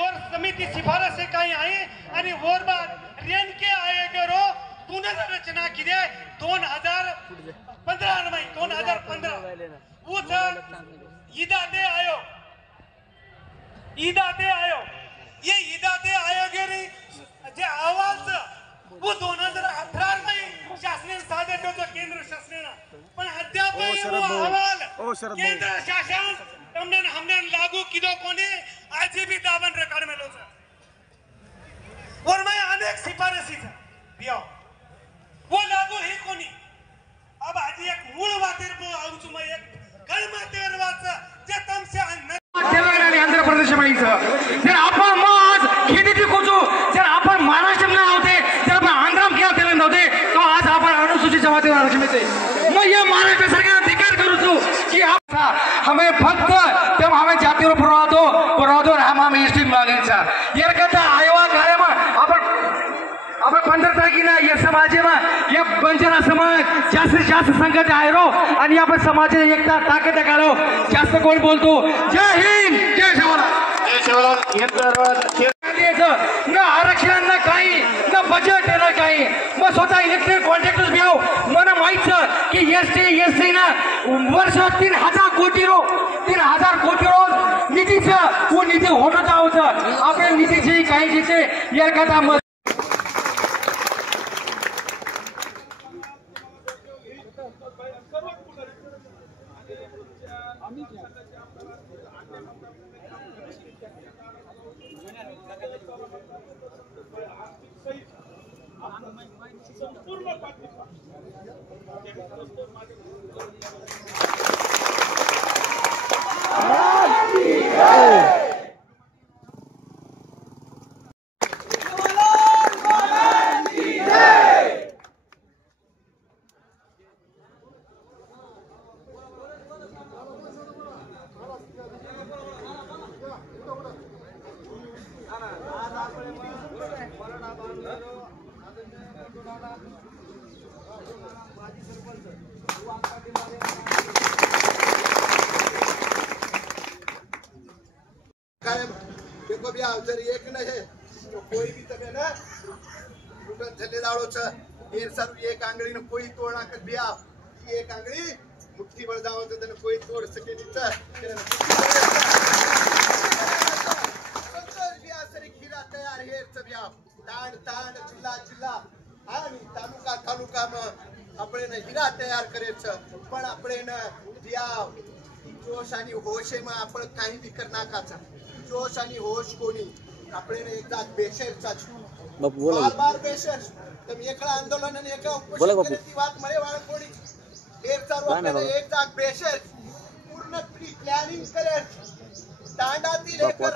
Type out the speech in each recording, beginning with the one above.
और समिति शिफारस काही आहे आणि वर बाद रेनके आयोगारो पुनर्रचना किती 2015 में 2015 उस इदाते आयोग ये इदाते आयोग जे अहवाल वो 2018 में शासनाने सादर केलं केंद्र शासनाने पण अद्याप वो अहवाल केंद्र शासन हमने लागू किदो कोने आज भी दावन रिकॉर्ड में लो और मैं अनेक सिफारसी दिया वो लागू ही कोनी अब आज एक मूळ वातेर आऊच मैं एक कलमातेर वाच जे तमसे तेलंगणा आंध्र प्रदेश में जर आपण आज खेती कोचो जर आपण महाराष्ट्र में होते जर आपण आंध्र में क्या तेलंगणा होते तो आज आपण अनुसूचित जमातीवर आरक्षण मिळते मैं ये महाराष्ट्र सरकार अधिकार करू छु की हमें फक्त तेव्हा हमें जातीवर पुरावतो हम एसटी मागायचा येरकता आयोवा कार्यमा आपण 15 तारखेला या समाजेमा या बंजारा समाज जास्तीत जास्त संघटना आहे रो आणि आपण समाजाची एकता ताकद काढो जास्त कोण बोलतो जय हिंद जय शिवराम न आरक्षण न काही न बजेट न काही मग स्वतः इलेक्ट्रिक कॉन्ट्रॅक्टर्स भी मला माहित की एसटी ना वर्ष 3000 कोटी रोज निधीचं वो निधी होणं होतं आपल्या निधीची काही जिथे येरकथा देखो भी जर एक न है तो कोई भी तबे ना लुटन थले दाड़ो छ ढेर सारू एक आंगળી ने कोई तोड़ना कर बिया एक आंगળી मुट्ठी भर जाओ तो तने कोई तोड़ सके नहीं था संतोष बिया सरी खीरा तयार हेर छ बिया तांड जिल्ला आणि तालुका में આપણે ને હીરા તૈયાર કરે છે પણ આપણે ને बिया जोश आणि होश में आपण काही भी कर नाका छ जोश आणि होश कोणी आपल्याने एकदा बेशेरचा बार बेशेर તમે એકલા આંદોલન અને એકલા ઉપસ્થિત વાત મળે વાળ કોણી એક ચાર વખતે એકदा बेशेर पूर्ण प्री प्लॅनिंग करे तांडाती लेकर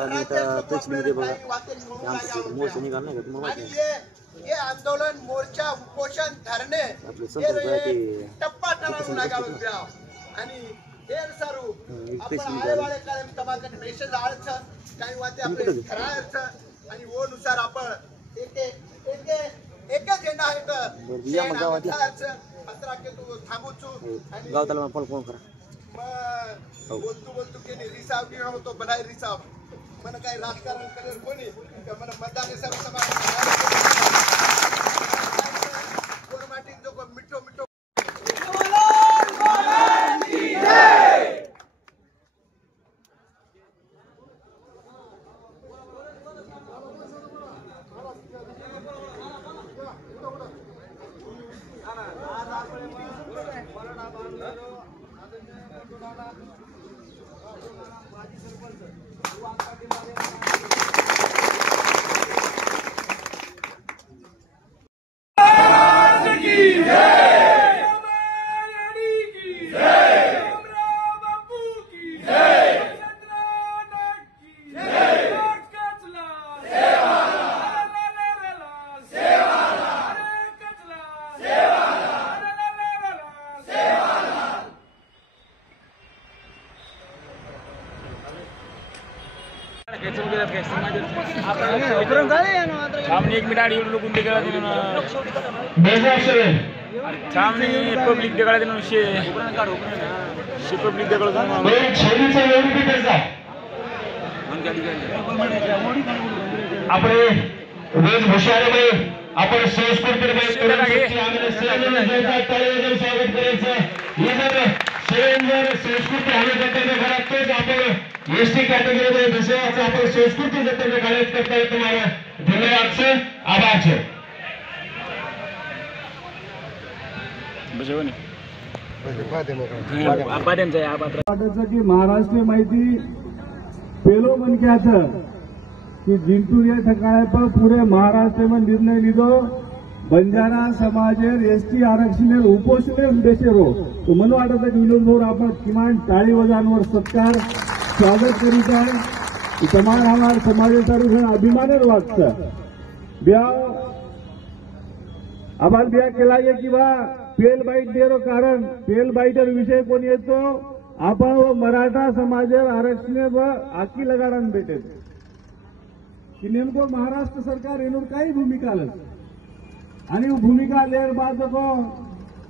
आणि ये आंदोलन मोर्चा उपोषण धरणे टप्पा ठरवून लागावं द्या आणि हेर सारू आपण आळेवाळे कायम तमाकन मेसेज आळछ काही वाते आपले खरायच आणि वो नुसार आपण एक झेंडा आहे तर बिया गावात 15 के तू थांबूचू आणि गावताला फोन करा बोलतो की रिसाव की होतो बनाय रिसाव मन काय राजकारण करेल कोणी मन मतदान सर्व समाज कोरमाटीन जो मिठो एक मिनिट येऊन लोक डेगाळा दिलं छामनी पब्लिक डेगाळा दिलं शे पब्लिक डेगाळा आपले वेशभूषाने आपण संस्कृतीने स्वागत करायचं. ही जर संस्कृती आम्ही जतन घरात तेच आपण एसटी कॅटेगरीमध्ये दुसऱ्याचं आपण संस्कृती जतन घालायच करता येईल. तुम्हाला धन्यवाद सर, आभार सर. की महाराष्ट्र माहिती पेलो बन गया था कि जिंतूर या ठिकाणी पर पूरे महाराष्ट्र में निर्णय लीधो बंजारा समाजेर एसटी आरक्षण उपोषण बेसेरो. तो मला वाटत की विनोद भाऊ आपण किमान टाळी वजांवर सत्कार स्वागत करीत आहे. तमाम हमार समाजाचा अभिमानेर वाटतं. ब्याव आम्हाला बिया केला आहे किंवा पेल बाईट देरो कारण पेल बाईटर विषय कोण येतो आपण मराठा समाजेर आरक्षण व आखी लगाडान भेटेल की नेमकं महाराष्ट्र सरकार एनूर काही भूमिका आलं आणि भूमिका लेर बाद को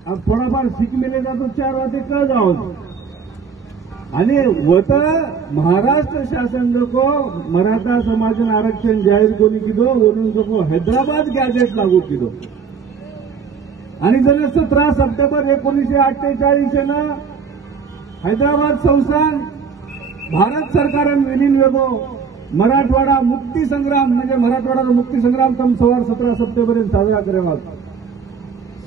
अब थोडाफार शिकलेले जातो 4 वाते कळ जावं आणि वत महाराष्ट्र शासन को मराठा समाजन आरक्षण जाहीर कोणी किदो वरून को हैदराबाद गॅजेट लागू किदो आणि जर 17 सप्टेंबर 1948 हैदराबाद संस्थान भारत सरकारान विलीन वेगो मराठवाडा मुक्ती संग्राम म्हणजे मराठवाडा मुक्ती संग्राम तम 17 सप्टेंबर साजरा करेवा.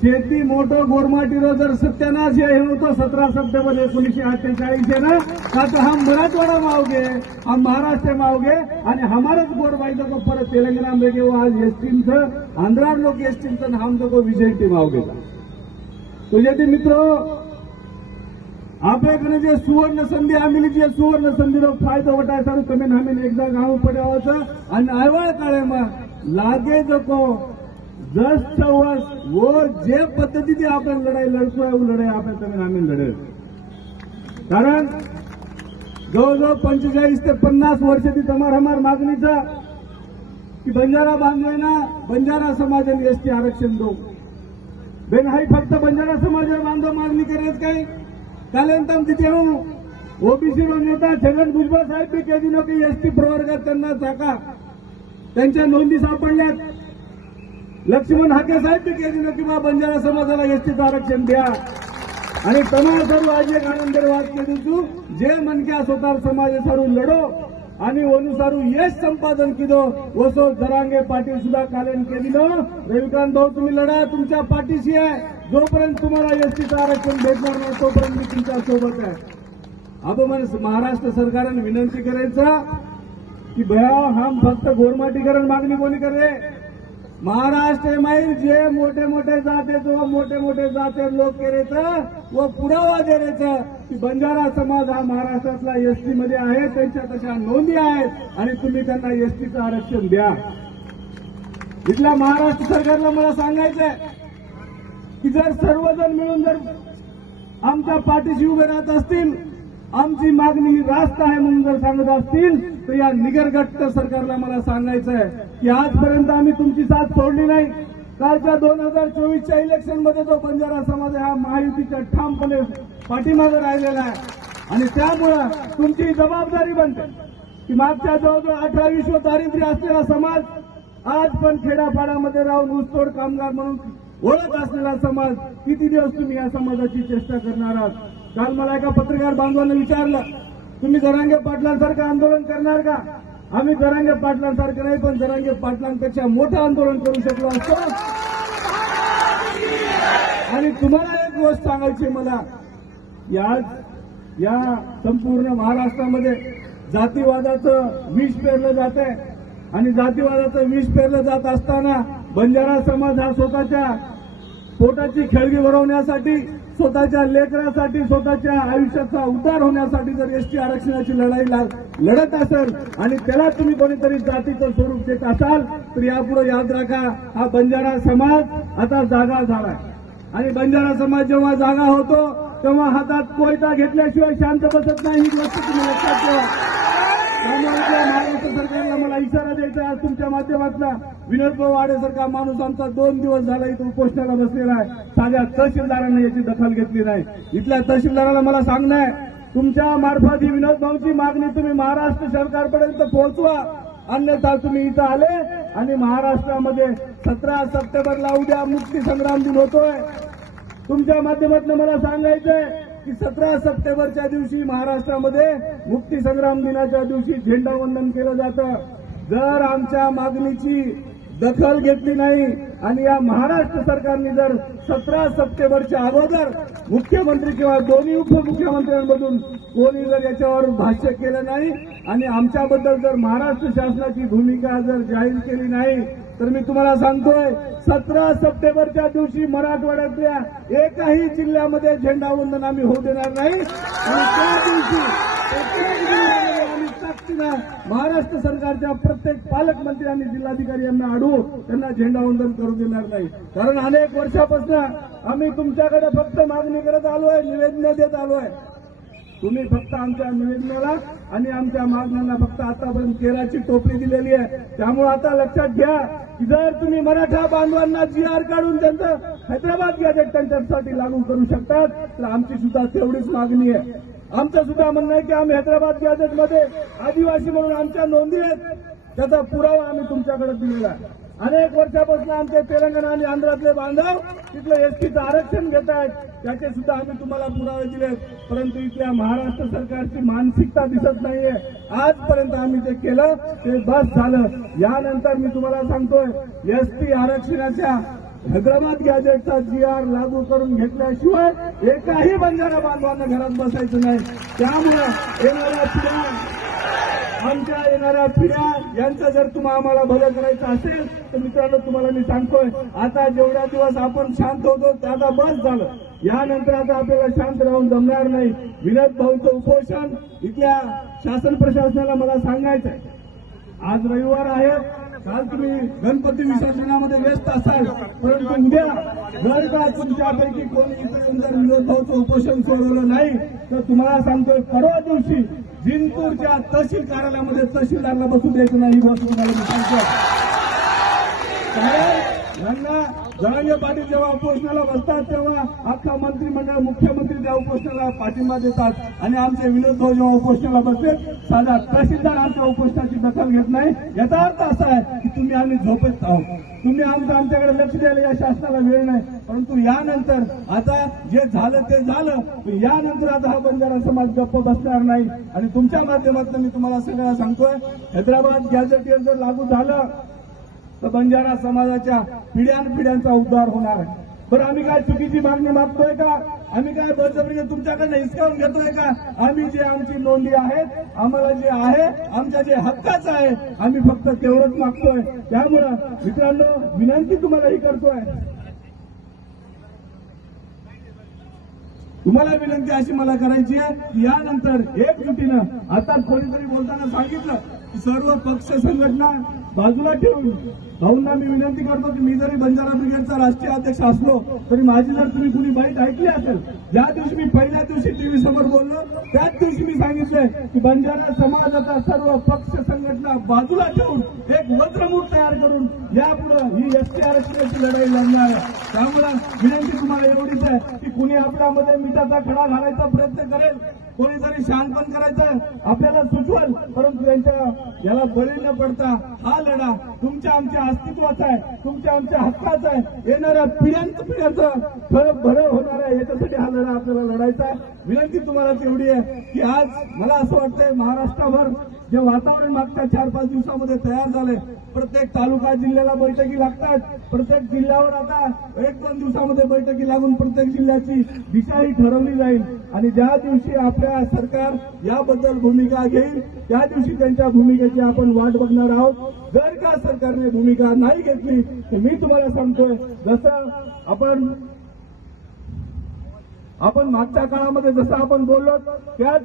शेती मोठो गोरमाटीरो जर सत्यानाश हे होतो 17 सप्टेंबर 1948 ना का तो हम मराठवाडा में आओगे हम महाराष्ट्र में आओगे आणि हमारच गोरबाईचा को परत तेलंगाना में गए वो आज एसटीम थे आंध्रा लोग एसटीम थे हम तो को विजय टीम आओगे. तो यदि मित्रों आपल्याकडे जे सुवर्ण संधी आम्ही जे सुवर्ण संधीનો फायदो વટાય તમે આમીને એકદા ગાવ પડ્યા છો અને આવા કાળમાં લાગે જો કો जस्ट वो जे पद्धतीने आपण लढाई लढतो आहे लढाई आपण તમે आम्ही लढेल. कारण जवळजवळ 45 ते 50 वर्षाची हमार मागणीचा की बंजारा बांधवांना बंजारा समाजाने एसटी आरक्षण दो बेन हाई फक्त बंजारा समाजाला बांधव मागणी करायच काही कालांतर तिथे ओबीसी नेता छगन भुजबळ साहेब बी कधी नको एसटी प्रवर्गात त्यांना टाका त्यांच्या नोंदी सापडल्यात. लक्ष्मण हाके साहेब बी कधी नको किंवा बंजारा समाजाला एसटीचं आरक्षण द्या आणि तमाम सर्व आज एक आनंदर वाद केली तू जे मनक्या स्वतः समाज सारू लढो आणि अनुसारू यश संपादन किदो वसो जरांगे पाटील सुद्धा कालन केलं. रविकांत भाऊ तुम्ही लढा तुमच्या पाठीशी आहे. जोपर्यंत तुम्हाला एसटीचं आरक्षण भेटणार नाही तोपर्यंत मी तुमच्या सोबत आहे. आपण महाराष्ट्र सरकारने विनंती करायचं की भया हम फक्त गोरमाटीकरण मागणी कोणी करे महाराष्ट्र में जे मोठे मोठे जाते तो मोठे मोठे जाते लोक केले वो पुरावा द्यायचा की बंजारा समाज हा महाराष्ट्रातला एसटी मध्ये आहे त्यांच्या तशा नोंदी आहेत आणि तुम्ही त्यांना एसटीचं आरक्षण द्या. इथल्या महाराष्ट्र सरकारला मला सांगायचंय की जर सर्वजण मिळून जर आमच्या पाठीशी उभे राहत असतील आमची मागणी ही रास्त आहे म्हणून जर सांगत असतील तर या निगरगट्ट सरकारला मला सांगायचं आहे की आजपर्यंत आम्ही तुमची साथ सोडली नाही. कालच्या 2024च्या इलेक्शनमध्ये जो बंजारा समाज हा महायुतीच्या ठामपणे पाठीमागे राहिलेला आहे आणि त्यामुळं तुमची जबाबदारी बनते की मागच्या जवळजवळ 18-20 दारिद्र्य असलेला समाज आज पण खेड्यापाड्यामध्ये राहून ऊसतोड कामगार म्हणून ओळख असलेला समाज किती दिवस तुम्ही या समाजाची चेष्टा करणार आहात. काल मला एका पत्रकार बांधवांना विचारलं तुम्ही जरांगे पाटलांसारखं आंदोलन करणार का. आम्ही जरांगे पाटलांसारखं नाही पण जरांगे पाटलांपेक्षा मोठं आंदोलन करू शकलो असतो. आणि तुम्हाला एक गोष्ट सांगायची मला या संपूर्ण महाराष्ट्रामध्ये जातीवादाचं विष पेरलं जात आहे आणि जातीवादाचं विष पेरलं जात असताना बंजारा समाज हा स्वतःच्या पोटाची खेळगी भरवण्यासाठी स्वतःच्या लेकरासाठी स्वतःच्या आयुष्याचा उद्धार होण्यासाठी जर एसटी आरक्षणाची लढाई लढत असेल आणि त्याला तुम्ही कोणीतरी जातीचं स्वरूप देत असाल तर यापुढे याद राखा हा बंजारा समाज आता जागा झालाय आणि बंजारा समाज जेव्हा जागा होतो तेव्हा हातात कोयता घेतल्याशिवाय शांत बसत नाही ही गोष्ट तुम्ही लक्षात ठेवा. त्यामुळे महाराष्ट्र सरकारला मला इशारा द्यायचा आज तुमच्या माध्यमातून विनोद भाऊ आडेसारखा माणूस आमचा 2 दिवस झाला इथं उपोषणाला बसलेला आहे. साध्या तहसीलदारांनी याची दखल घेतली नाही. इथल्या तहसीलदाराला मला सांगणं आहे तुमच्या मार्फत ही विनोद भाऊची मागणी तुम्ही महाराष्ट्र सरकारपर्यंत पोहोचवा अन्यथा तुम्ही इथं आले आणि महाराष्ट्रामध्ये 17 सप्टेंबरला उद्या मुक्ती संग्राम दिन होतोय. तुमच्या माध्यमातून मला सांगायचंय की 17 सप्टेंबरच्या दिवशी महाराष्ट्रामध्ये मुक्ती संग्राम दिनाच्या दिवशी झेंडावंदन केलं जातं. जर आमच्या मागणीची दखल घेतली नाही आणि या महाराष्ट्र सरकारने जर 17 सप्टेंबरच्या अगोदर मुख्यमंत्री किंवा दोन्ही उपमुख्यमंत्र्यांमधून कोणी जर याच्यावर भाष्य केलं नाही आणि आमच्याबद्दल जर महाराष्ट्र शासनाची भूमिका जर जाहीर केली नाही तर मी तुम्हाला सांगतोय 17 सप्टेंबरच्या दिवशी मराठवाड्यातल्या एकाही जिल्ह्यामध्ये झेंडावंदन आम्ही होऊ देणार नाही. आणि त्या दिवशी प्रत्येक जिल्ह्यामध्ये आम्ही ताकदीनं महाराष्ट्र सरकारच्या प्रत्येक पालकमंत्री आणि जिल्हाधिकारी यांना अडवू त्यांना झेंडावंदन करू देणार नाही. कारण अनेक वर्षापासून आम्ही तुमच्याकडे फक्त मागणी करत आलोय, निवेदन देत आलोय. तुम्ही फक्त आमच्या निवेदनाला आणि आमच्या मागण्यांना फक्त आतापर्यंत केराची टोपली दिलेली आहे. त्यामुळे आता लक्षात घ्या की जर तुम्ही मराठा बांधवांना GR काढून त्यांचं हैदराबाद गॅजेट त्यांच्यासाठी लागू करू शकतात तर आमची सुद्धा तेवढीच मागणी आहे. आमचं सुद्धा म्हणणं आहे की आम्ही हैदराबाद गॅजेटमध्ये आदिवासी म्हणून आमच्या नोंदी आहेत, त्याचा पुरावा आम्ही तुमच्याकडे दिलेला आहे. अनेक वर्षापासून आमचे तेलंगणा आणि आंध्रातले बांधव तिथलं एसटीचं आरक्षण घेत आहेत, त्याचे सुद्धा आम्ही तुम्हाला पुरावे दिलेत. परंतु इथल्या महाराष्ट्र सरकारची मानसिकता दिसत नाहीये. आजपर्यंत आम्ही जे केलं ते बस झालं. यानंतर मी तुम्हाला सांगतोय एसटी आरक्षणाच्या हैदराबाद गॅजेटचा GR लागू करून घेतल्याशिवाय एकाही बंजारा बांधवांना घरात बसायचं नाही. त्यामुळे आमच्या येणाऱ्या पिढ्या यांचं जर तुम्हाला आम्हाला भलं करायचं असेल तर मित्रांनो तुम्हाला मी सांगतोय आता जेवढ्या दिवस आपण शांत होतो आता बस झालं. यानंतर आता आपल्याला शांत राहून जमणार नाही. विनोद भाऊचं उपोषण इथल्या शासन प्रशासनाला मला सांगायचंय. आज रविवार आहे, काल तुम्ही गणपती विसर्जनामध्ये व्यस्त असाल, परंतु उद्या जर का तुमच्यापैकी कोणी इथं जर विनोद भाऊचं उपोषण सोडवलं नाही तर तुम्हाला सांगतोय परवा दिवशी जिंतूरच्या तहसील कार्यालयामध्ये तहसीलदारला बसू द्यायचं नाही. ही गोष्ट तुम्हाला मी सांगतो. यांना जरांगे पाटील जेव्हा उपोषणाला बसतात तेव्हा अख्खा मंत्रिमंडळ मुख्यमंत्री त्या उपोषणाला पाठिंबा देतात आणि आमचे विनोद भाऊ जेव्हा उपोषणाला बसले साधा तहसीलदार आमच्या उपोषणाची दखल घेत नाही. याचा अर्थ असा आहे की तुम्ही आम्ही झोपेत आहोत. तुम्ही आमच्याकडे लक्ष द्यायला या शासनाला वेळ नाही. परंतु यानंतर आता जे झालं ते झालं. यानंतर आता हा बंजारा समाज गप्प बसणार नाही. आणि तुमच्या माध्यमातून मी तुम्हाला सगळ्यांना सांगतोय हैदराबाद गॅजेट जर लागू झालं तर बंजारा समाजाच्या पिढ्यानपिढ्यांचा उद्धार होणार आहे. बरं आम्ही काय चुकीची मागणी मागतोय का? आम्ही काय बळजबरीने तुमच्याकडनं हिसकावून घेतोय का? आम्ही जे आमची नोंदी आहेत आम्हाला जे आहे आमच्या जे हक्काचं आहे आम्ही फक्त तेवढंच मागतोय. त्यामुळं मित्रांनो विनंती तुम्हाला ही करतोय, तुम्हाला विनंती अशी मला करायची आहे की यानंतर एकजुटीनं आता कोणीतरी बोलताना सांगितलं की सर्व पक्ष संघटना बाजूला ठेवून भाऊंना मी विनंती करतो की मी जरी बंजारा ब्रिगेडचा राष्ट्रीय अध्यक्ष असलो तरी माझी जर तुम्ही कुणी बाईट ऐकली असेल, ज्या दिवशी मी पहिल्या दिवशी टीव्ही समोर बोललो त्याच दिवशी मी सांगितलंय की बंजारा समाजाचा सर्व पक्ष संघटना बाजूला ठेवून एक वज्रमूठ तयार करून यापुढे ही एसटी आरक्षणाची लढाई लढणार आहे. त्यामुळे विनंती तुम्हाला एवढीच आहे की कुणी आपल्यामध्ये मिठाचा खडा घालायचा प्रयत्न करेल, कोणी जरी शहाणपण करायचं आपल्याला सुचवल, परंतु त्यांच्या याला बळी न पडता हा लढा तुमच्या आमच्या अस्तित्वाचा आहे, तुमच्या आमच्या हक्काचा आहे. येणाऱ्या पिढ्यांचं फळ भरं होणार आहे. याच्यासाठी हा लढा आपल्याला लढायचा आहे. विनंती तुम्हाला तेवढी आहे की आज मला असं वाटतंय महाराष्ट्राभर जे वातावरण मागच्या 4-5 दिवसामध्ये तयार झालंय, प्रत्येक तालुका जिल्ह्याला बैठकी लागतात. प्रत्येक जिल्ह्यावर आता 1-2 दिवसामध्ये बैठकी लागून प्रत्येक जिल्ह्याची दिशाही ठरवली जाईल. आणि ज्या दिवशी आपल्या सरकार याबद्दल भूमिका घेईल त्या दिवशी त्यांच्या भूमिकेची आपण वाट बघणार आहोत. जर का सरकारने भूमिका नाही घेतली तर मी तुम्हाला सांगतोय जसं आपण मागच्या काळामध्ये जसं आपण बोललो त्याच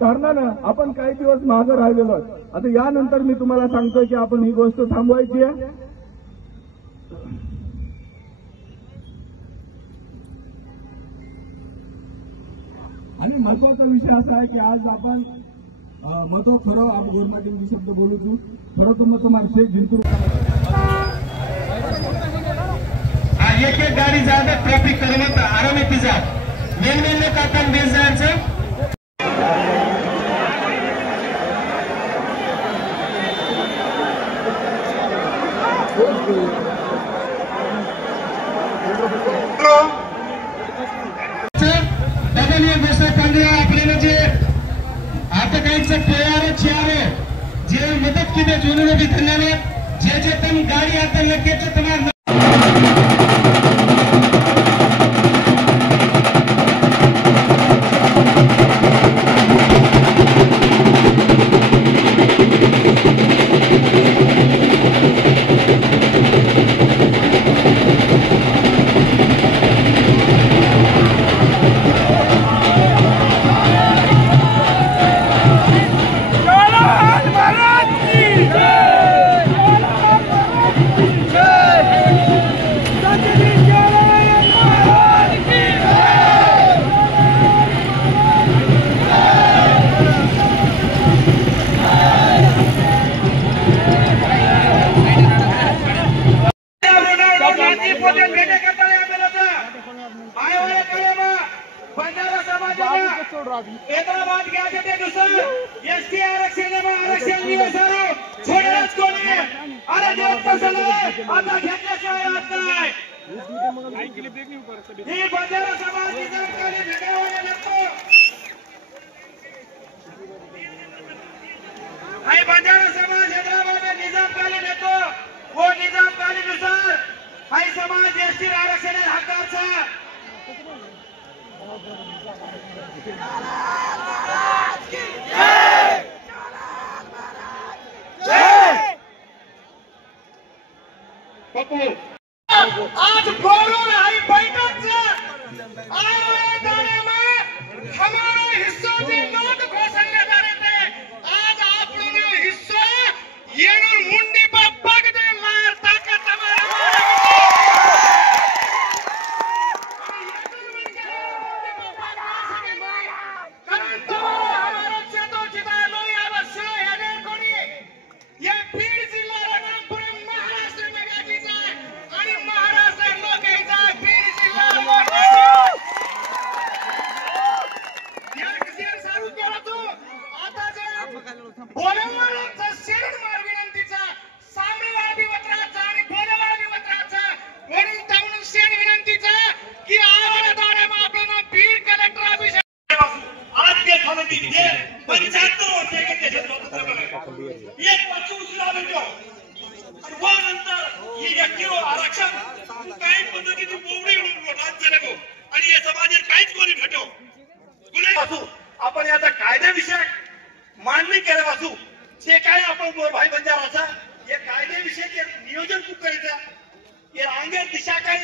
कारणानं आपण काही दिवस मागे राहिलेलो. आता यानंतर मी तुम्हाला सांगतोय की आपण ही गोष्ट थांबवायची आहे. आणि महत्वाचा विषय असा आहे की आज आपण मतो खरं आप गोरमाटिंग शब्द बोलू तू खरं तुम्ही तुम्हाला जिंतूर एक एक गाडी ज्यादा ट्रॅफिक करून आरामी तिचा वेगवेगळे काकान बेस जायचं. आपल्याला जे आता काहींचं तयारच आहे जे मदत केली जोडून बी धन्यवाद जे त्यांनी गाडी आता लगेच तुम्हाला हैदराबाद गया थे दुसर एसटी आरक्षण आरक्षण दिवसारो छोडच कोणी अरे देवतसले आता घेतल्याशिवाय राहत नाही ही बंजारा समाजाची जानकारी भेटायला लागतो आणि बंजारा समाज हैदराबाद में निजामकालीन येतो वो निजामकालीनुसार हाय समाज एसटी आरक्षण हक्काचा आज फोरम आई बैठक से आए हुए दाने में हमारा हिस्सा जी नोट घोषणा करे थे आज आप लोगों ने हिस्सा ये मुंडी पर पग दे मार ताकत आपण याचा कायद्याविषयक मांडणी केल्या वाचू जे काय आपण भाई बंजाराचा या कायद्याविषयी नियोजन खूप करायचं या अंगे दिशा काय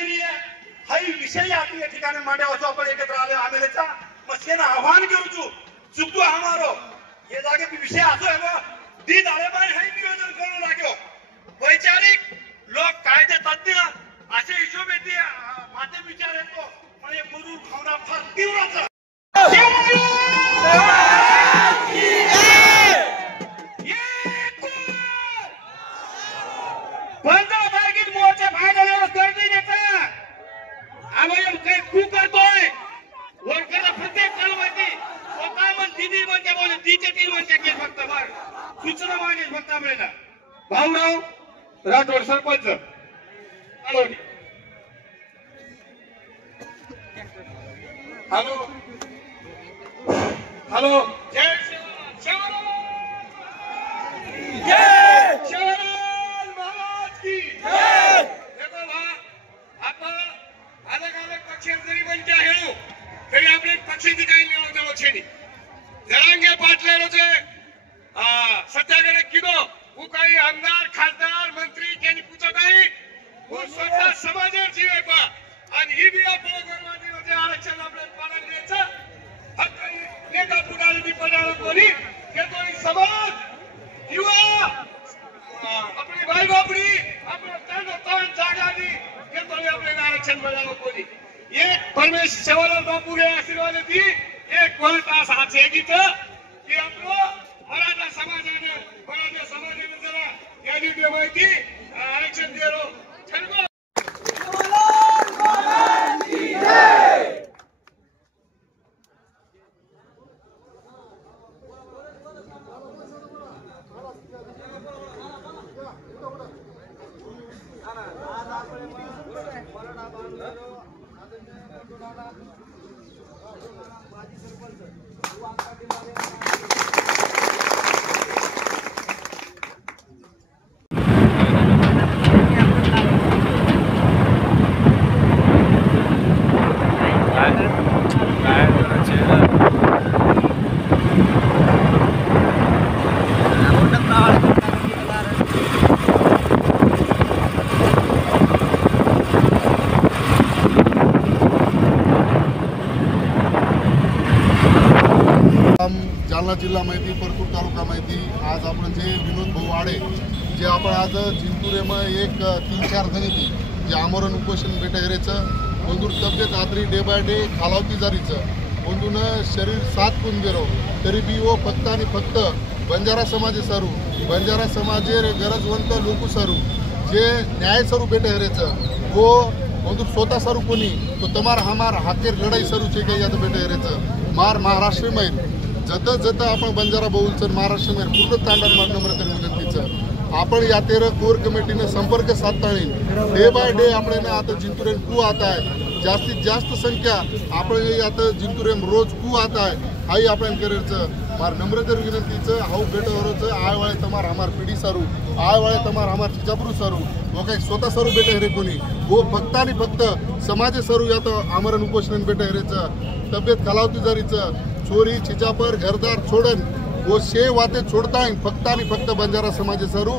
हाही विषय आपण या ठिकाणी मांडा वाचू आपण एकत्र आले आमेलेचा मग सेना आव्हान करू छू चुकू हमारो ये जागे विषय असो है दी दाळेबाई हाही नियोजन करू लाग्यो वैचारिक लोक कायदे तज्ञ असे हिशोब येते माते विचार येतो म्हणजे गुरु खावणा फार तीव्रचा भाऊराव राठोड सरपंच हॅलो हॅलो जय शिवराम महाराज की जय देखो भा आपण अलग अलग पक्ष जरी बनते हेळू तरी आपले पक्षाची काही लेवो देवो छेनी जरांगे पाटले रोजे सत्याग्रह किदो वो काही आमदार खासदार मंत्री त्यांनी पूछो काही वो स्वतः समाजावर जीव आहे पा आणि ही बी आपल्या गरवादी होते आरक्षण आपल्याला पालन द्यायचं हक्क नेता पुढारी बी पडायला कोणी घेतो समाज युवा आपली भाई बापडी आपण ताण जागानी घेतो आपल्याला आरक्षण मिळावं कोणी एक परमेश सेवालाल बापू गे आशीर्वाद दी एक कोण तास हाचे गीतं की आपलं मराठा समाजाने जरा या दिवशी माहिती आरक्षण दिलो ठरवा जालना जिल्हा माहिती, परतूर तालुका माहिती. आज आपण जे विनोद भाऊ आडे जे आपण आज जिंतुरेમાં एक 3-4 जणी जे आमरण उपोषण भेटगरेचं बंधूर तब्येत आदरी डे बाय डे खालावती जारीचं बंधून शरीर साथ करून गेलो तरी बी वो फक्त आणि फक्त बंजारा समाजे सारू बंजारा समाजे गरजवंत लोक सारू जे न्याय सारू भेटगरेचं वो बंधूर स्वतः सारू कोणी तो तमार हमार हाकेर लढाई सारू छे काही आता भेटगरेचं मार महाराष्ट्र में जत जत आपण बंजारा बहुलचं महाराष्ट्र में पूर्ण तांडण नम्र करून विनंतीचं आपण यातेर कोर कमिटीने संपर्क साधताळीन डे बाय डे आपण आता जिंतुरेम कू आता आहे जास्तीत जास्त संख्या आपण आता जिंतुरेम रोज कू आता आहे हाई आपण करायचं मार नम्र करून विनंतीचं हाऊ भेटवरचं आय वाळे तमार हमार पिढी सारू आय वाळे तमार हमार चिजाबरू सारू वो काही स्वतः सारू बेटे हरे कोणी वो फक्त आणि फक्त समाज सारू यात आमरण उपोषण बेटे हरेचं तब्येत खालावती जारीचं चोरी चिजापर घरदार छोडन वो शे वाते छोड़ता फक्त आणि फक्त बंजारा समाज सारू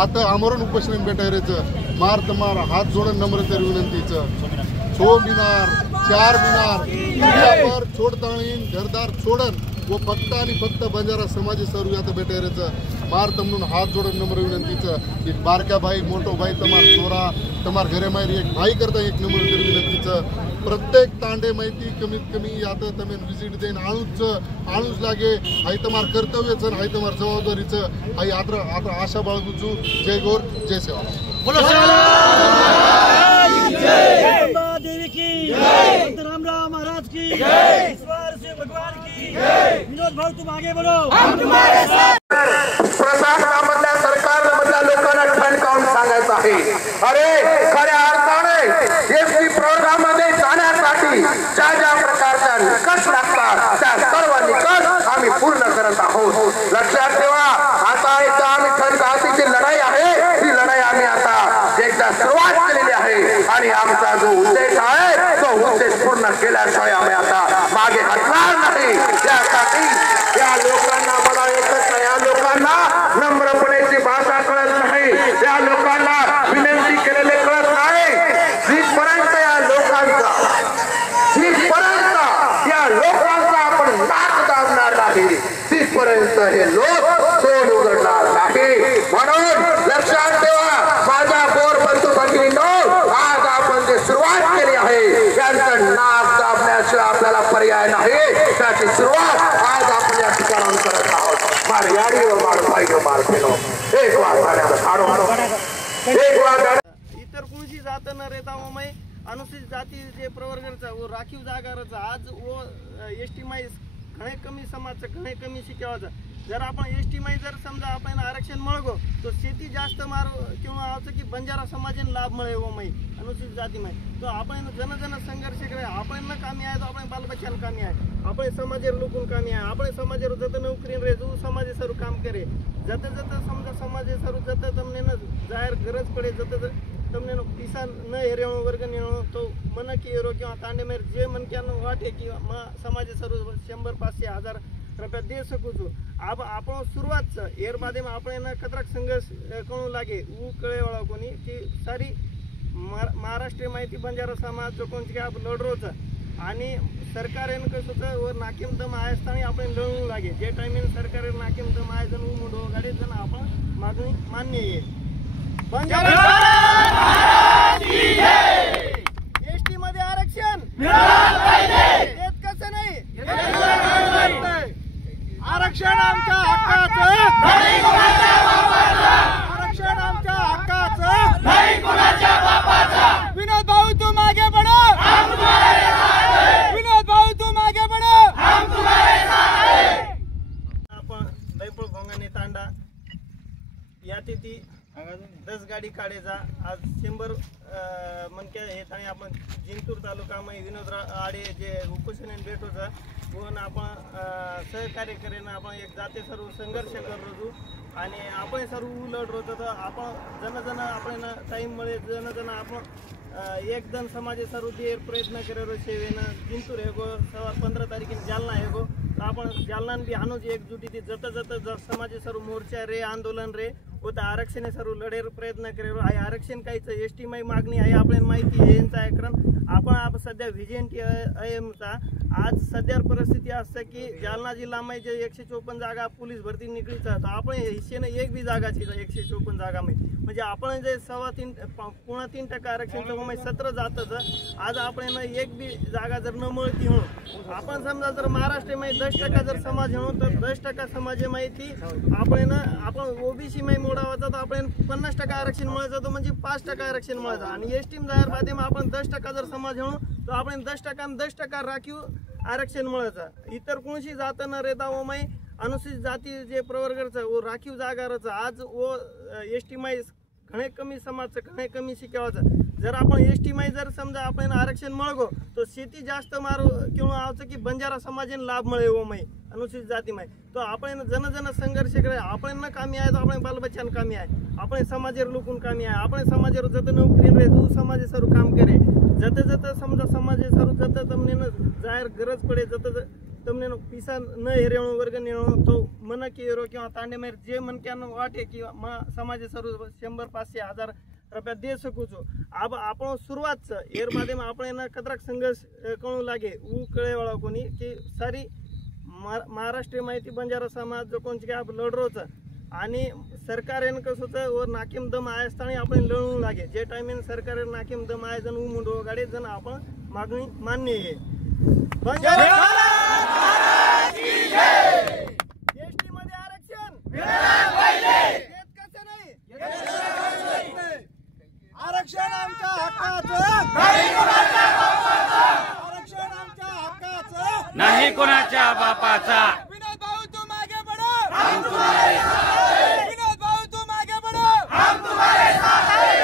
आता आमरण उपोषण भेटायचं मार तमार हात जोडन नम्र करून विनंतीचं 6 मिनार 4 मिनार पर छोड़ताळीन घरदार छोडन वो फक्त आणि फक्त बंजारा समाज सारू आता भेटायचं मार तमनून हात जोडन नम्र विनंतीचं एक बारक्या भाई मोठो भाई तमार छोरा तमार घरे मारी एक भाई करता एक नम्र करून विनंतीचं प्रत्येक तांडे माहिती कमीत कमी आता तमें विजिट देन आणूच लागे हाई तमार कर्तव्यचं हाई तमार जबाबदारीचं हाई आता आशा बाळगुचू जय गौर जय सेवा देवी की रामराव महाराज की ईश्वर से भगवान की विनोद भाऊ तुम आगे बढ़ो हम तुम्हारे साथ प्रशासनामधल्या सरकारमधल्या लोकांना ठणकावून सांगायचं आहे अरे खऱ्या अर्थाने एसटी प्रोग्राममध्ये जाण्यासाठी ज्या ज्या प्रकारच्या निकष लागतात त्या सर्व निकष आम्ही पूर्ण करत आहोत लक्षात ठेवा आता एकदा आम्ही ठणकावतीची लढाई आहे ही लढाई आम्ही आता एकदा सुरुवात केलेली आहे आणि आमचा जो उद्देश आहे तो उद्देश पूर्ण केल्याशिवाय आम्ही आता मागे हटणार नाही त्यासाठी या लोकांना मला एकच या लोकांना नम्रपणेची भाषा कळत नाही या लोकांना विनंती केलेले कळत नाही जिथपर्यंत या लोकांचा आपण नाक दाबणार नाही तिथपर्यंत हे लोक तोंड उघडणार नाही म्हणून लक्षात ठेवा माझ्या बोर बंधू भगिनींनो आज आपण जे सुरुवात केली आहे त्यांचं नाक दाबण्याशिवाय आपल्याला पर्याय नाही त्याची सुरुवात आज आपण या ठिकाणाहून करत आहोत मार याडीवर मार पाहिजे मार केलो एक वार झाल्यावर काढून एक वार इतर कोणची जात न रेता ओमय अनुसूचित जाती जे प्रवर्गाचा वो राखीव जागाराचा आज वो एसटी माई घणे कमी समाजचं घणे कमी शिकावाचं जर आपण एसटी माई जर समजा आपण आरक्षण मिळगो तो शेती जास्त मार किंवा आवचं की बंजारा समाजाने लाभ मिळे वो माई अनुसूचित जाती माई तो आपण जन संघर्ष करे आपण न कामी आहे तो आपण बालबच्चाला कामी आहे आपण समाजेर लोकून कामी आहे आपण समाजेर जत नोकरी रे जो समाजे सरू काम करे जत समजा समाजे सरू जत तमने न जाहीर गरज पडे जत तमने पिसा न हेरेवणो वर्ग नेणो तो मन की हेरो किंवा तांडे मेर जे मन क्या वाटे की समाजे सरू 100-500-1000 रुपया दे सकू छू अब आपण सुरुवात एर माध्यम आपण कतराक संघर्ष करू लागे ऊ कळे वाला कोणी की सारी महाराष्ट्र माहिती बंजारा समाज जो कोणती आप लढरोच आणि सरकारेन कसं होतं वर नाकिम दम आहे असताना आपण लढू लागे जे टाइमिंग सरकार नाकिम दम आहे जण मुंडो गाडी जण आपण मागणी मान्य आहे बंजारा एसटी मध्ये आरक्षण मिळालं पाहिजे देत कसं नाही आरक्षण आमच्या हक्काचं नाही कोणाच्या बापाचं आरक्षण आमच्या हक्काचं नाही कोणाच्या बापाचं विनोद भाऊ तुम आगे बढ़ो हम तुम्हारे साथ हैं विनोद भाऊ तुम आगे बढ़ो हम तुम्हारे साथ हैं आपण दैपळ भोंगाने तांडा या तिथी 10 गाडी काढायचा आज 100 मनक्या हे आणि आपण जिंतूर तालुका मध्ये विनोद आडे जे उपोषण भेटोचा कोण आपण सहकार्य करेन आपण एक जाते सर्व संघर्ष करतो आणि आपण सर्व उलट होतो तर आपण जन आपण टाइम मुळे जन आपण एकदम समाज सर्व देर प्रयत्न करेलो सेवेनं जिंतूर हे गो 15 तारखेला जालना हे गो आपण जालना बी आणूच एकजुटी जत समाज सर्व मोर्चा रे आंदोलन रे होता आरक्षण सर्व लढेर प्रयत्न करेलो आहे आरक्षण काहीच एसटी मागणी आहे आपल्याला माहिती आहे यांचा क्रम आपण सध्या व्हिजिएंटी आयएमचा आज सध्या परिस्थिती असते की जालना जिल्ह्यामध्ये जे 154 जागा पोलीस भरती निघलीचा तर आपण हिशेने एक बी जागाची 154 जागामध्ये म्हणजे आपण जे 3.5% आरक्षण 17 जातच आज आपण एक बी जागा जर न मिळती म्हणून आपण समजा जर महाराष्ट्रामध्ये 10% जर समाज म्हणून तर 10% समाज माहिती आपण ओबीसी मध्ये मोडावाचा तर आपण 50% आरक्षण मिळायचं म्हणजे 5% आरक्षण मिळायचं आणि एसटी जाहीर माध्यम आपण 10% जर समाज म्हणून तर आपण 10% राखीव आरक्षण मिळायचं इतर कोणशी जात न रेता ओमाई अनुसूचित जाती जे प्रवर्गाचं व राखीव जागाराचं आज व एसटी माई घणे कमी समाजचं घणे कमी शिकावाचं जर आपण एसटी माई जर समजा आपण आरक्षण मिळगो तो शेती जास्त मारू किंवा आवचं की बंजारा समाजाने लाभ मिळे ओमाई अनुसूचित जाती माई तो आपण जन संघर्ष करे आपण न कामी आहे तो आपण बालबच्चान कामी आहे आपण समाजेर लोकून कामी आहे आपण समाजेर जत नोकरी रे तू समाज सर्व काम करे जत समजा समाज सर्व जत तमने जाहीर गरज पडे जत तमने पिसा न हेरेवणो वर्ग नेणो तो मन की हेरो किंवा तांडे मेर जे मन क्या वाटे किंवा समाज सर्व 100-500 रुपया दे सकू छो अब आपण सुरुवात एर माध्यम आपण कतराक संघर्ष कळू लागे ऊ कळेवाळा कोणी की सारी महाराष्ट्र माहिती बंजारा समाज जो कोणची काय लढरोच आणि सरकार कसं वर नाकीम दम आहे असताना आपण लढू लागे जे टाइम सरकार नाकीम दम आहे जण मुंडो गाडी जण आपण मागणी मान्य आहे एसटी मध्ये आरक्षण कसं नाही आरक्षण आमच्या हक्काचं आरक्षण आमच्या हक्काचं नाही कोणाच्या बापाचा विनोद भाऊ तू मागे बढ़ो हम तुम्हारे साथ हैं विनोद भाऊ तू मागे बढ़ो हम तुम्हारे साथ हैं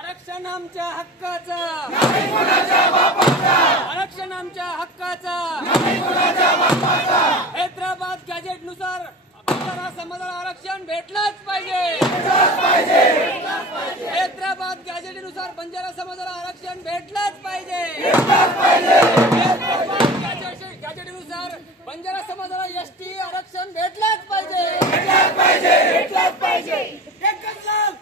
आरक्षण आमच्या हक्काचा नाही कोणाच्या बापाचा आरक्षण आमच्या हक्काचा नाही कोणाच्या बापाचा हैदराबाद गॅजेट नुसार बंजारा समाजाला आरक्षण भेटलाच पाहिजे हैदराबाद गॅजेटनुसार बंजारा समाजाला आरक्षण भेटलाच पाहिजे हैदराबाद गॅजेटनुसार बंजारा समाजाला एसटी आरक्षण भेटलाच पाहिजे एकच लाख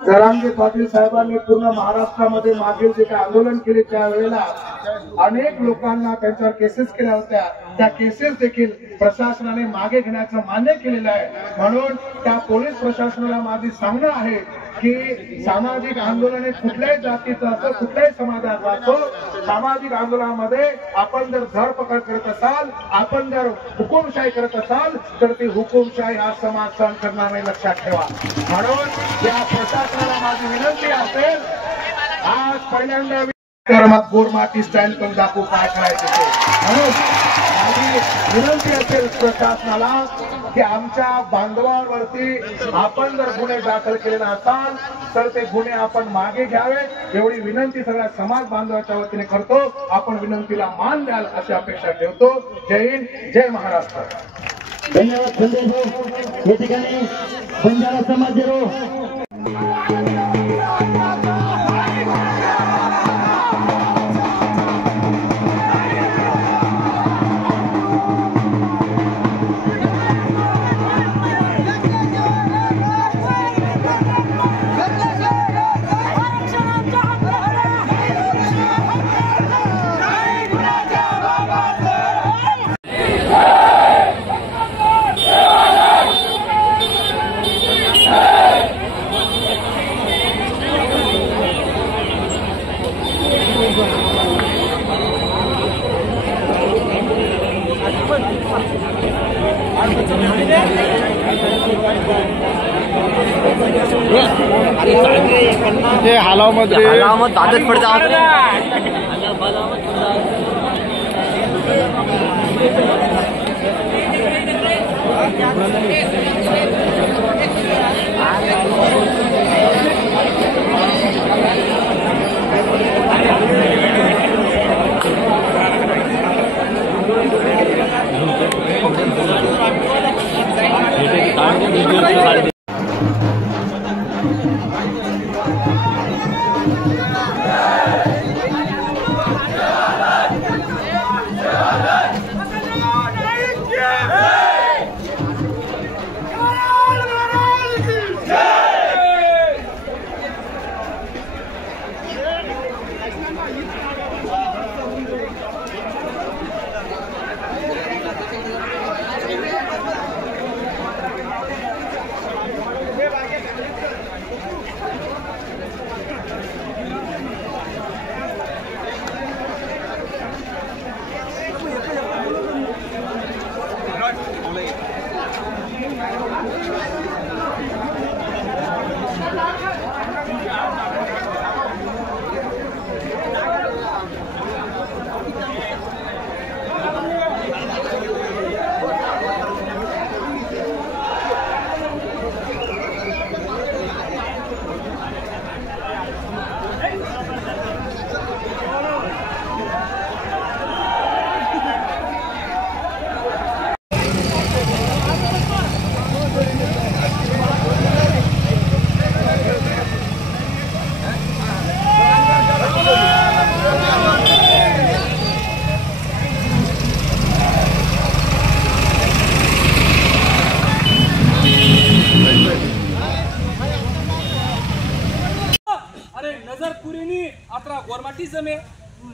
जरांगे पाटील साहेबांनी पूर्ण महाराष्ट्रामध्ये मागील जे काही आंदोलन केले त्यावेळेला अनेक लोकांना त्यांच्यावर केसेस केल्या होत्या, त्या केसेस देखील प्रशासनाने मागे घेण्याचं मान्य केलेलं आहे. म्हणून त्या पोलीस प्रशासनाला माझी सांगणं आहे की सामाजिक आंदोलने कुठल्याही जातीचं असो, कुठल्याही समाजाचा असो, सामाजिक आंदोलनामध्ये आपण जर धरपकड करत असाल, आपण जर हुकुमशाही करत असाल तर ती हुकुमशाही हा समाज सहन करणार नाही, लक्षात ठेवा. म्हणून या प्रशासनाला माझी विनंती असेल, आज पहिल्यांदा गोरमाटी स्टाईल पण दाखवू काय करायचे ते. म्हणून माझी विनंती असेल प्रशासनाला की आमच्या बांधवांवरती आपण जर गुन्हे दाखल केलेले असाल तर ते गुन्हे आपण मागे घ्यावे, एवढी विनंती सगळ्या समाज बांधवाच्या वतीने करतो. आपण विनंतीला मान द्याल अशी अपेक्षा ठेवतो. जय हिंद, जय महाराष्ट्र. धन्यवाद संजय भाऊ. या ठिकाणी बंजारा समाज हालामत आदत पड़ जाओ.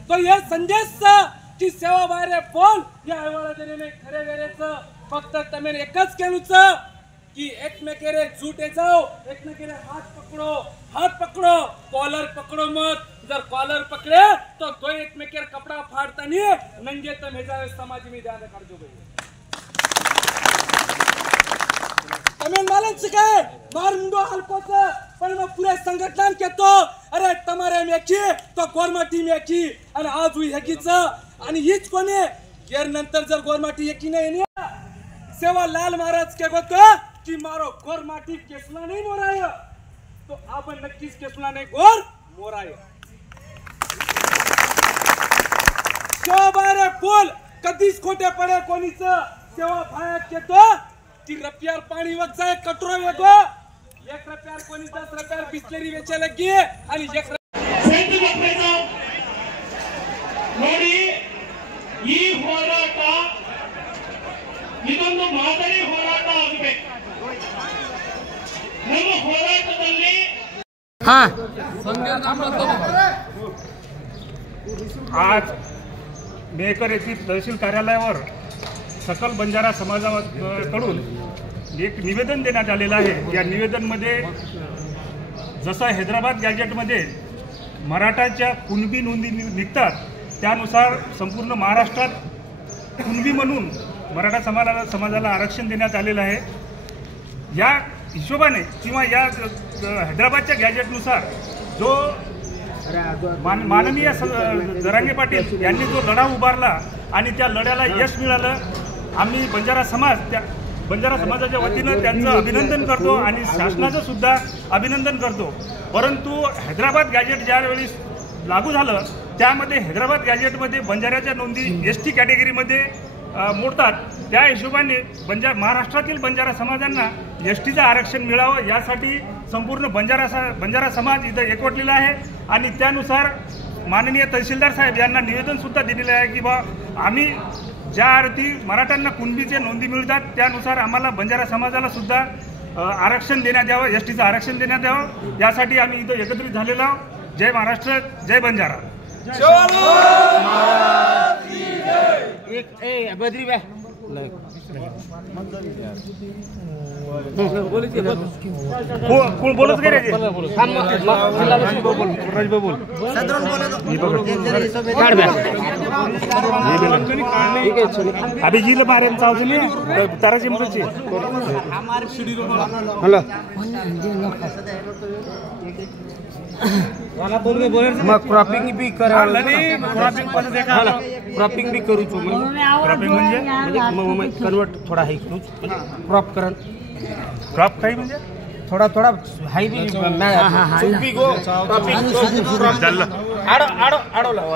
तो ये संदेश की सेवा बाहेर फोन या अहवालाने खरे वेळेचं फक्त तमें एकच केलूच की एकमेकेरे झूठे जाओ, एकमेकेरे हाथ पकड़ो, कॉलर पकड़ो मत. जर कॉलर पकड़े तो दो एकमेकेर कपड़ा फाड़ता नहीं, नंगे तो भेजा समाज में ध्यान रखो भाई. तमें मालूम से काय मार मुंडो हलकोच पण मग पुरे संघटना केतो. अरे तमारे मेकी तो गोरमाटी मेकी आणि आज हुई हेकीच आणि हीच कोणी गेर नंतर जर गोरमाटी एकी नाही सेवा लाल महाराज के गोतो की मारो गोरमाटी केसला नाही मोराय, तो आपण नक्कीच केसला नाही गोर मोराय. सेवा बारे बोल कधीच खोटे पडे कोणीच सेवा बाहेर केतो की रुपयार पाणी वगजाय कटोरा वेगो 1 रुपयार कोणी 10 रुपयार बिस्लरी वेचे लगी आणि 1 ಸೈನಿಕ ಪ್ರಜ ನೋಡಿ ಈ ಹೋರಾಟ ಇದೊಂದು ಮಾದರಿ ಹೋರಾಟ ಆಗಬೇಕು. ನಮ್ಮ ಹೋರಾಟದಲ್ಲಿ आज मेहकर येथील तहसील कार्यालयावर सकल बंजारा समाजाकडून एक निवेदन देण्यात आलेलं आहे। या निवेदनमध्ये जसं हैदराबाद गॅजेटमध्ये मराठाच्या कुणबी नोंदी निघतात त्यानुसार संपूर्ण महाराष्ट्रात कुणबी म्हणून मराठा समाजाला आरक्षण देण्यात आलेलं आहे। या हिशोबाने किंवा या हैदराबादच्या गॅजेटनुसार जो माननीय जरांगे पाटील यांनी जो लढा उभारला आणि त्या लढ्याला यश मिळालं, आम्ही बंजारा समाजाच्या वतीनं त्यांचं अभिनंदन करतो आणि शासनाचं सुद्धा अभिनंदन करतो। परंतु हैदराबाद गॅजेट ज्यावेळी लागू झालं त्यामध्ये हैदराबाद गॅजेटमध्ये बंजाऱ्याच्या नोंदी ST कॅटेगरीमध्ये मोडतात। त्या हिशोबाने महाराष्ट्रातील बंजारा समाजांना STचं आरक्षण मिळावं यासाठी संपूर्ण बंजारा समाज इथं एकवटलेला आहे आणि त्यानुसार माननीय तहसीलदार साहेब यांना निवेदन सुद्धा दिलेलं आहे की बा आम्ही ज्या अर्थी मराठ्यांना कुणबीचे नोंदी मिळतात त्यानुसार आम्हाला बंजारा समाजाला सुद्धा आरक्षण देण्यात यावं, STचं आरक्षण देण्यात यावं यासाठी आम्ही इथं एकत्रित झालेलो आहोत। जय महाराष्ट्र, जय बंजारा। कोण बोलत काय रे? अभी जी लो मारे चावली तारा चिमची हॅलो मग क्रॉपिंग बी करा, क्रॉपिंग बी करू छो। क्रॉपिंग म्हणजे कन्वर्ट थोडा हाई करू क्रॉप करण क्रॉप काही म्हणजे थोडा हाई बी सुबी गो क्रॉपिंग झालं आडो